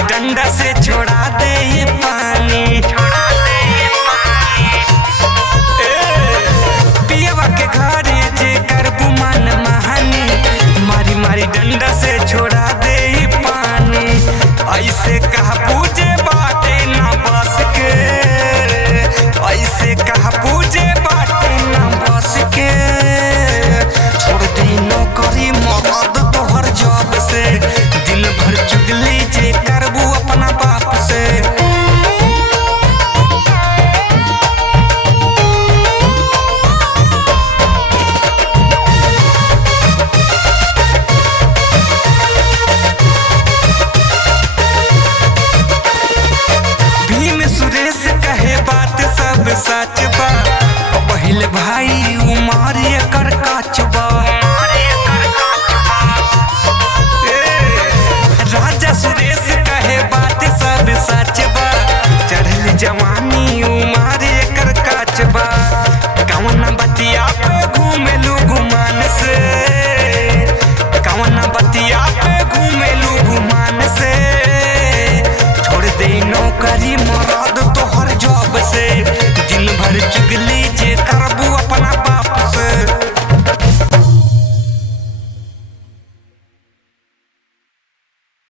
मारी डंडा से छोड़ा दे ये पानी, छोड़ा दे ये पानी। पियवा के घरे जे करबू मन महानी, मारी मारी डंडा से छोड़ा दे ये पानी। ऐसे कहा पूजे बाटे ना बस के, ऐसे कहा पूजे बाटे ना बस के। छोड़ दे नौकरी मौत तोहर जॉब से, दिन भर चुगली जे करबू अपना बाप से। भीम सुरेश कहे बात सब सच बा, पहले भाई